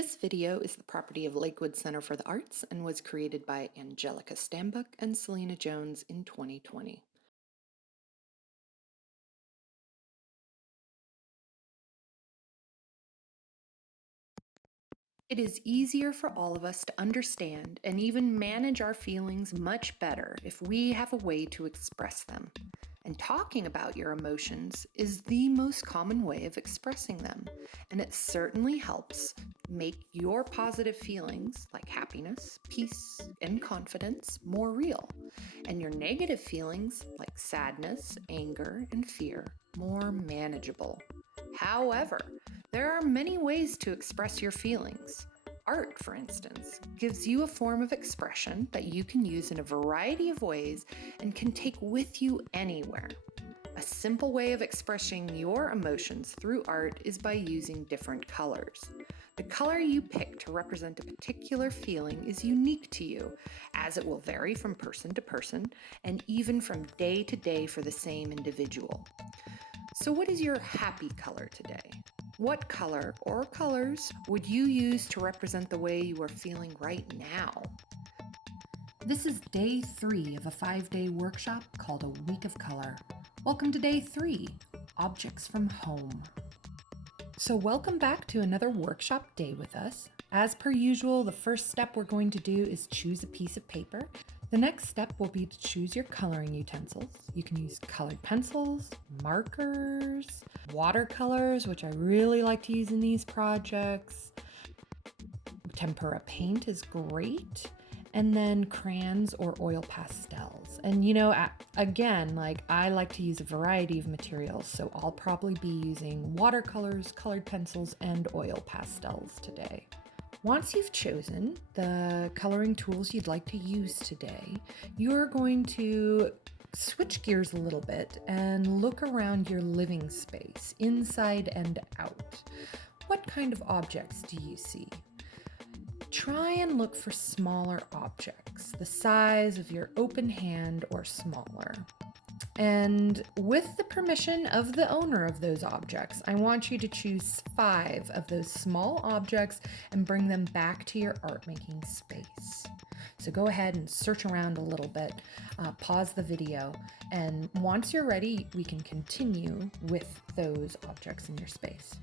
This video is the property of Lakewood Center for the Arts and was created by Angelica Stambuk and Selena Jones in 2020. It is easier for all of us to understand and even manage our feelings much better if we have a way to express them. And talking about your emotions is the most common way of expressing them, and it certainly helps make your positive feelings like happiness, peace, and confidence more real, and your negative feelings like sadness, anger, and fear more manageable. However, there are many ways to express your feelings. Art, for instance, gives you a form of expression that you can use in a variety of ways and can take with you anywhere. A simple way of expressing your emotions through art is by using different colors. The color you pick to represent a particular feeling is unique to you, as it will vary from person to person and even from day to day for the same individual. So, what is your happy color today? What color or colors would you use to represent the way you are feeling right now? This is day 3 of a 5-day workshop called A Week of Color. Welcome to day 3, Objects from Home. So welcome back to another workshop day with us. As per usual, the first step we're going to do is choose a piece of paper. The next step will be to choose your coloring utensils. You can use colored pencils, markers, watercolors, which I really like to use in these projects. Tempera paint is great. And then crayons or oil pastels. And again, I like to use a variety of materials, so I'll probably be using watercolors, colored pencils, and oil pastels today. Once you've chosen the coloring tools you'd like to use today, you're going to switch gears a little bit and look around your living space, inside and out. What kind of objects do you see? Try and look for smaller objects, the size of your open hand or smaller. And with the permission of the owner of those objects, I want you to choose 5 of those small objects and bring them back to your art making space. So go ahead and search around a little bit, pause the video, and once you're ready, we can continue with those objects in your space.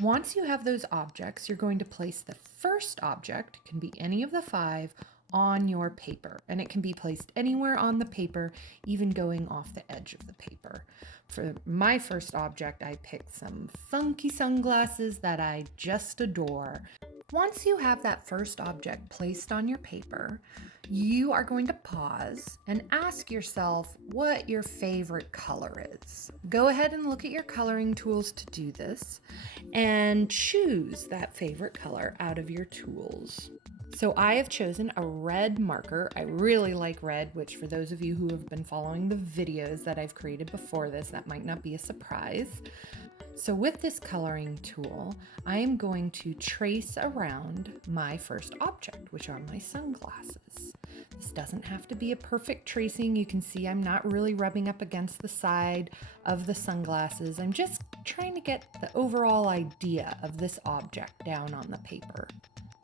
Once you have those objects, you're going to place the first object, it can be any of the 5, on your paper, and it can be placed anywhere on the paper, even going off the edge of the paper. For my first object, I picked some funky sunglasses that I just adore. Once you have that first object placed on your paper, you are going to pause and ask yourself what your favorite color is. Go ahead and look at your coloring tools to do this and choose that favorite color out of your tools. So I have chosen a red marker. I really like red, which for those of you who have been following the videos that I've created before this, that might not be a surprise. So with this coloring tool, I am going to trace around my first object, which are my sunglasses. This doesn't have to be a perfect tracing. You can see I'm not really rubbing up against the side of the sunglasses. I'm just trying to get the overall idea of this object down on the paper.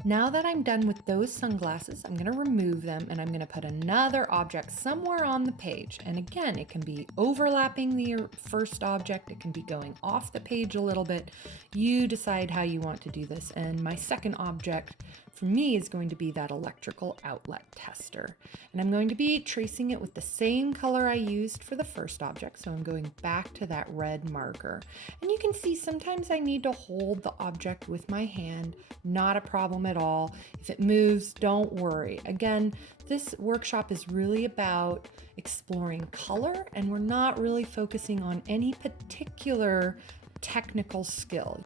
Now that I'm done with those sunglasses, I'm going to remove them and I'm going to put another object somewhere on the page. And again, it can be overlapping the first object, it can be going off the page a little bit. You decide how you want to do this. And my second object for me is going to be that electrical outlet tester. And I'm going to be tracing it with the same color I used for the first object. So I'm going back to that red marker. And you can see sometimes I need to hold the object with my hand, not a problem at all. If it moves, don't worry. Again, this workshop is really about exploring color, and we're not really focusing on any particular technical skill.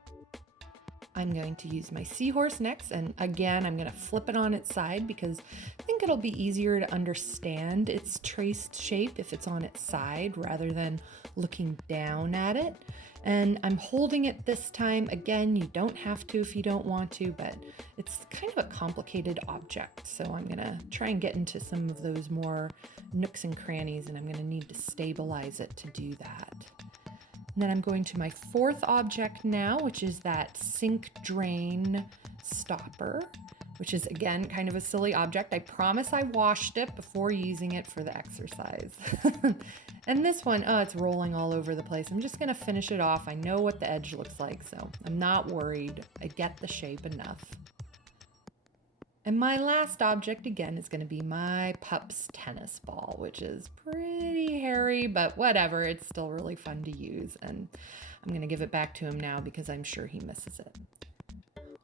I'm going to use my seahorse next, and again, I'm going to flip it on its side because I think it'll be easier to understand its traced shape if it's on its side rather than looking down at it. And I'm holding it this time. Again, you don't have to if you don't want to, but it's kind of a complicated object. So I'm going to try and get into some of those more nooks and crannies, and I'm going to need to stabilize it to do that. And then I'm going to my fourth object now, which is that sink drain stopper, which is again kind of a silly object. I promise I washed it before using it for the exercise. And this one, oh, it's rolling all over the place. I'm just gonna finish it off. I know what the edge looks like, so I'm not worried. I get the shape enough. And my last object again is going to be my pup's tennis ball, which is pretty hairy, but whatever, it's still really fun to use. And I'm going to give it back to him now because I'm sure he misses it.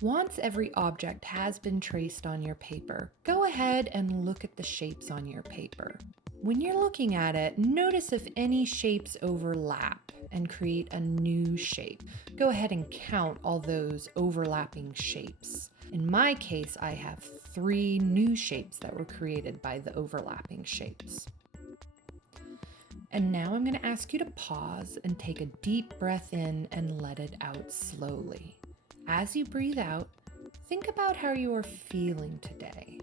Once every object has been traced on your paper, go ahead and look at the shapes on your paper. When you're looking at it, notice if any shapes overlap and create a new shape. Go ahead and count all those overlapping shapes. In my case, I have 3 new shapes that were created by the overlapping shapes. And now I'm going to ask you to pause and take a deep breath in and let it out slowly. As you breathe out, think about how you are feeling today.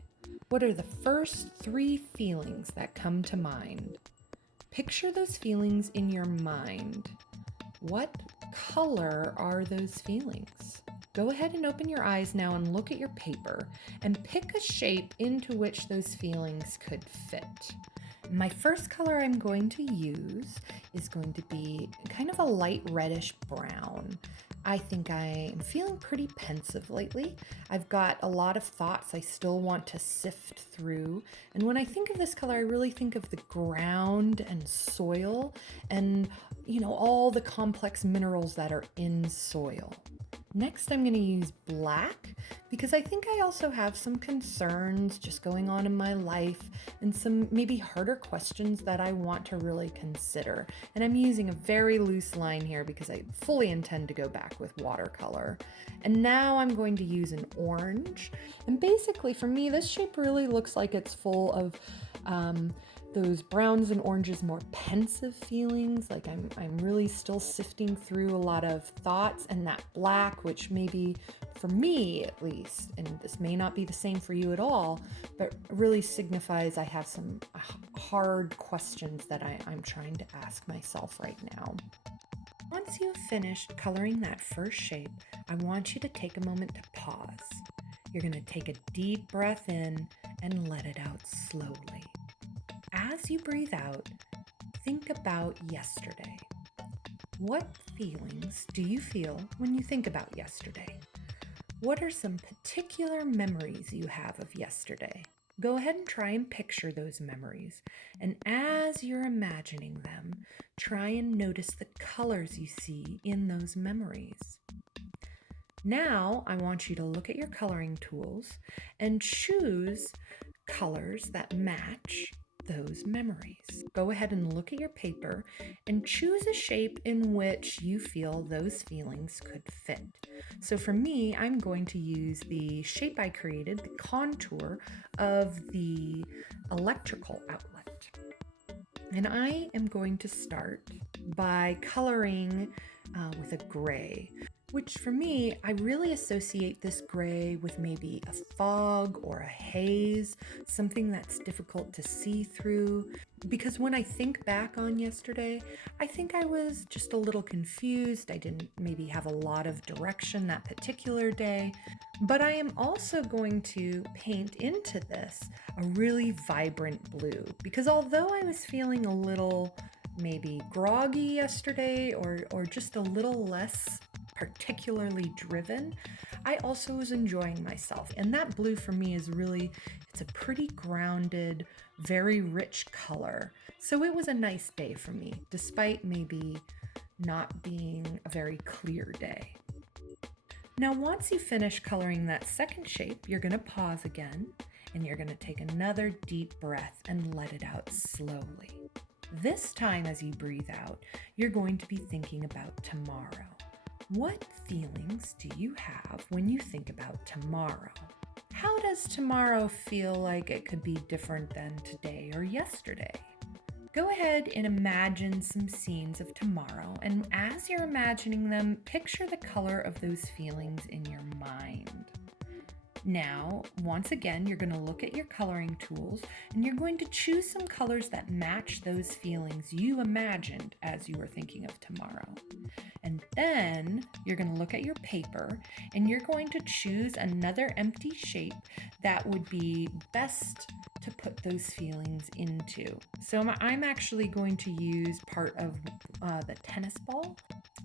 What are the first 3 feelings that come to mind? Picture those feelings in your mind. What color are those feelings? Go ahead and open your eyes now and look at your paper and pick a shape into which those feelings could fit. My first color I'm going to use is going to be kind of a light reddish brown. I think I am feeling pretty pensive lately. I've got a lot of thoughts I still want to sift through. And when I think of this color, I really think of the ground and soil and, all the complex minerals that are in soil. Next, I'm going to use black because I think I also have some concerns just going on in my life and some maybe harder questions that I want to really consider. And I'm using a very loose line here because I fully intend to go back with watercolor. And now I'm going to use an orange. And basically for me, this shape really looks like it's full of those browns and oranges, more pensive feelings, like I'm really still sifting through a lot of thoughts, and that black, which maybe for me at least, and this may not be the same for you at all, but really signifies I have some hard questions that I'm trying to ask myself right now. Once you've finished coloring that first shape, I want you to take a moment to pause. You're going to take a deep breath in and let it out slowly. As you breathe out, think about yesterday. What feelings do you feel when you think about yesterday? What are some particular memories you have of yesterday? Go ahead and try and picture those memories. And as you're imagining them, try and notice the colors you see in those memories. Now, I want you to look at your coloring tools and choose colors that match those memories. Go ahead and look at your paper and choose a shape in which you feel those feelings could fit. So for me, I'm going to use the shape I created, the contour of the electrical outlet. And I am going to start by coloring with a gray, which for me, I really associate this gray with maybe a fog or a haze, something that's difficult to see through. Because when I think back on yesterday, I think I was just a little confused. I didn't maybe have a lot of direction that particular day. But I am also going to paint into this a really vibrant blue, because although I was feeling a little maybe groggy yesterday or just a little less particularly driven, I also was enjoying myself. And that blue for me is really, it's a pretty grounded, very rich color. So it was a nice day for me, despite maybe not being a very clear day. Now, once you finish coloring that second shape, you're going to pause again, and you're going to take another deep breath and let it out slowly. This time, as you breathe out, you're going to be thinking about tomorrow. What feelings do you have when you think about tomorrow? How does tomorrow feel like it could be different than today or yesterday? Go ahead and imagine some scenes of tomorrow, and as you're imagining them, picture the color of those feelings in your mind. Now, once again, you're going to look at your coloring tools and you're going to choose some colors that match those feelings you imagined as you were thinking of tomorrow. And then you're going to look at your paper and you're going to choose another empty shape that would be best to put those feelings into. So I'm actually going to use part of the tennis ball.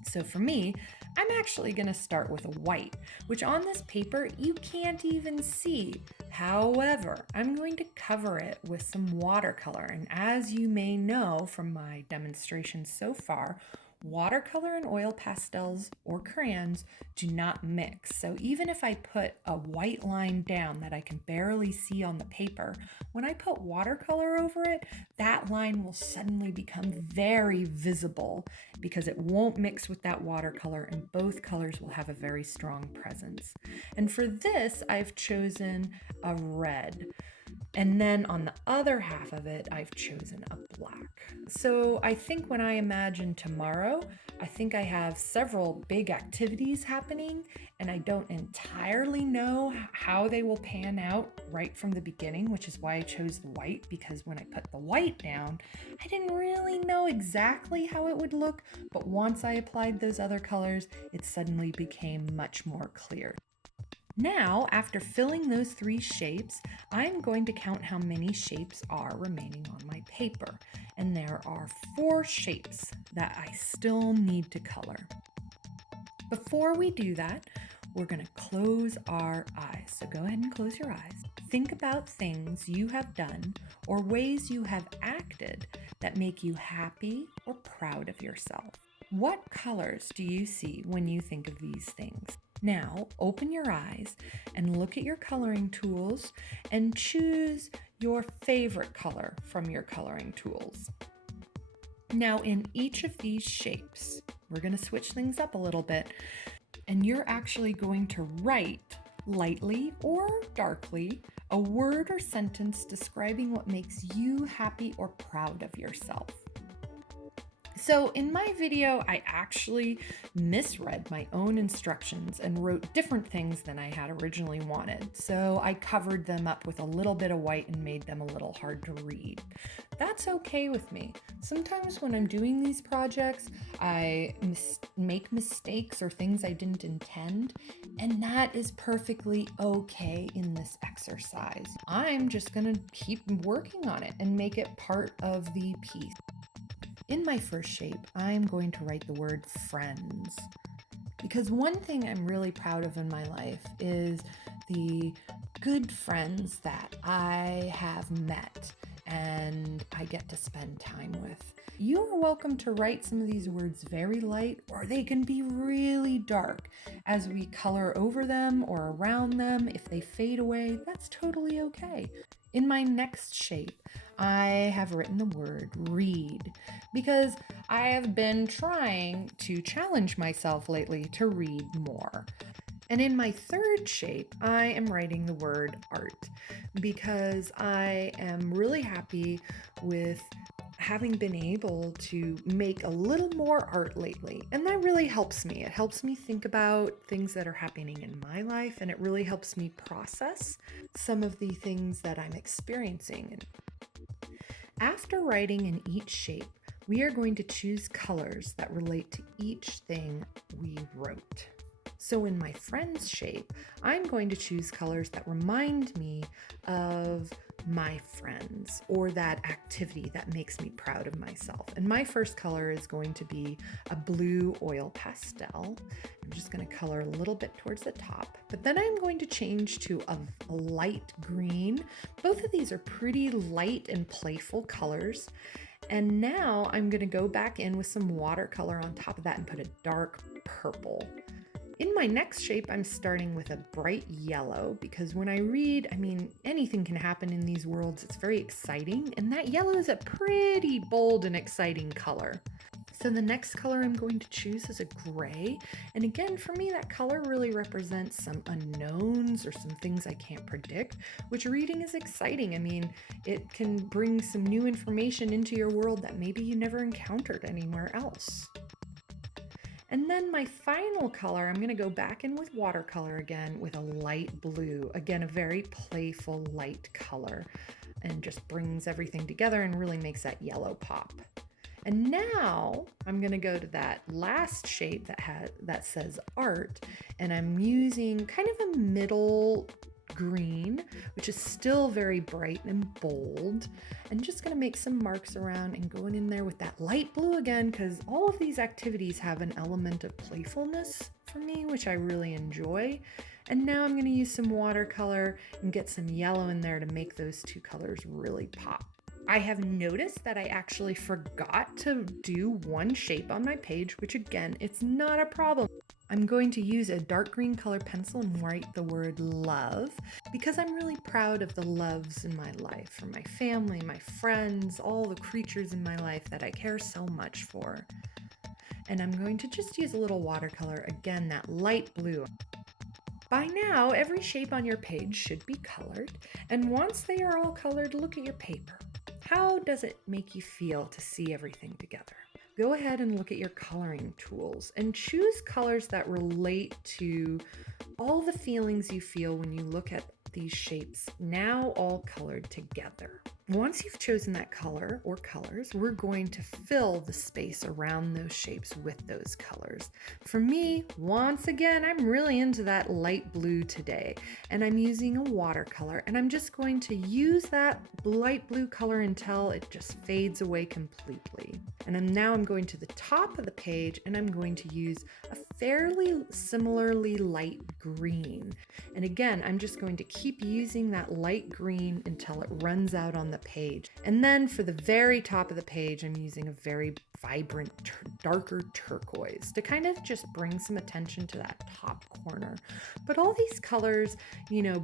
So for me, I'm actually going to start with a white, which on this paper you can't even see. However, I'm going to cover it with some watercolor. And as you may know from my demonstrations so far, watercolor and oil pastels or crayons do not mix. So even if I put a white line down that I can barely see on the paper, when I put watercolor over it, that line will suddenly become very visible because it won't mix with that watercolor and both colors will have a very strong presence. And for this, I've chosen a red. And then on the other half of it, I've chosen a black. So I think when I imagine tomorrow, I think I have several big activities happening and I don't entirely know how they will pan out right from the beginning, which is why I chose the white, because when I put the white down, I didn't really know exactly how it would look, but once I applied those other colors, it suddenly became much more clear. Now, after filling those 3 shapes, I'm going to count how many shapes are remaining on my paper. And there are 4 shapes that I still need to color. Before we do that, we're going to close our eyes. So go ahead and close your eyes. Think about things you have done or ways you have acted that make you happy or proud of yourself. What colors do you see when you think of these things? Now, open your eyes and look at your coloring tools and choose your favorite color from your coloring tools. Now, in each of these shapes, we're going to switch things up a little bit, and you're actually going to write lightly or darkly a word or sentence describing what makes you happy or proud of yourself. So in my video, I actually misread my own instructions and wrote different things than I had originally wanted. So I covered them up with a little bit of white and made them a little hard to read. That's okay with me. Sometimes when I'm doing these projects, I make mistakes or things I didn't intend, and that is perfectly okay in this exercise. I'm just gonna keep working on it and make it part of the piece. In my first shape, I'm going to write the word friends, because one thing I'm really proud of in my life is the good friends that I have met and I get to spend time with. You are welcome to write some of these words very light, or they can be really dark as we color over them or around them. If they fade away, that's totally okay. In my next shape, I have written the word read, because I have been trying to challenge myself lately to read more. And in my third shape, I am writing the word art, because I am really happy with having been able to make a little more art lately. And that really helps me. It helps me think about things that are happening in my life, and it really helps me process some of the things that I'm experiencing. After writing in each shape, we are going to choose colors that relate to each thing we wrote. So in my friends shape, I'm going to choose colors that remind me of my friends or that activity that makes me proud of myself. And my first color is going to be a blue oil pastel. I'm just going to color a little bit towards the top, but then I'm going to change to a light green. Both of these are pretty light and playful colors. And now I'm going to go back in with some watercolor on top of that and put a dark purple. In my next shape, I'm starting with a bright yellow, because when I read, anything can happen in these worlds. It's very exciting, and that yellow is a pretty bold and exciting color. So the next color I'm going to choose is a gray. And again, for me, that color really represents some unknowns or some things I can't predict, which reading is exciting. It can bring some new information into your world that maybe you never encountered anywhere else. And then my final color, I'm going to go back in with watercolor again with a light blue. Again, a very playful light color, and just brings everything together and really makes that yellow pop. And now I'm going to go to that last shape that says art, and I'm using kind of a middle green, which is still very bright and bold, and just going to make some marks around and going in there with that light blue again, because all of these activities have an element of playfulness for me, which I really enjoy. And now I'm going to use some watercolor and get some yellow in there to make those two colors really pop. I have noticed that I actually forgot to do one shape on my page, which again, it's not a problem. I'm going to use a dark green color pencil and write the word love, because I'm really proud of the loves in my life, for my family, my friends, all the creatures in my life that I care so much for. And I'm going to just use a little watercolor, again, that light blue. By now, every shape on your page should be colored, and once they are all colored, look at your paper. How does it make you feel to see everything together? Go ahead and look at your coloring tools and choose colors that relate to all the feelings you feel when you look at these shapes, now all colored together. Once you've chosen that color or colors, we're going to fill the space around those shapes with those colors. For me, once again, I'm really into that light blue today, and I'm using a watercolor, and I'm just going to use that light blue color until it just fades away completely. And now I'm going to the top of the page, and I'm going to use a fairly similarly light green. And again, I'm just going to keep using that light green until it runs out on the page. And then for the very top of the page, I'm using a very vibrant, darker turquoise to kind of just bring some attention to that top corner. But all these colors,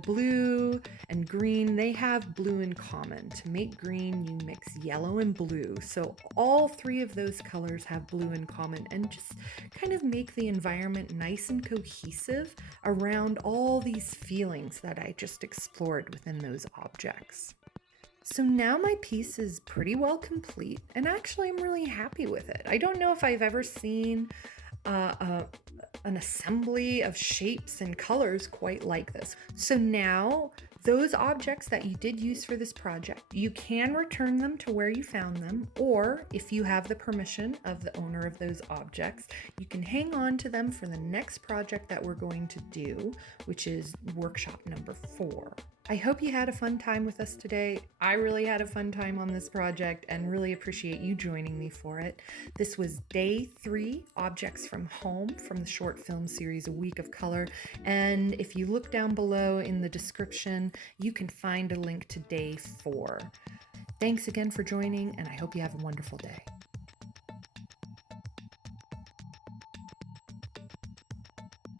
blue and green, they have blue in common. To make green, you mix yellow and blue. So all three of those colors have blue in common, and just kind of make the environment nice and cohesive around all these feelings that I just explored within those objects. So now my piece is pretty well complete, and actually I'm really happy with it. I don't know if I've ever seen an assembly of shapes and colors quite like this. So now those objects that you did use for this project, you can return them to where you found them, or if you have the permission of the owner of those objects, you can hang on to them for the next project that we're going to do, which is workshop number 4. I hope you had a fun time with us today. I really had a fun time on this project and really appreciate you joining me for it. This was day 3, Objects from Home, from the short film series A Week of Color. And if you look down below in the description, you can find a link to day 4. Thanks again for joining, and I hope you have a wonderful day.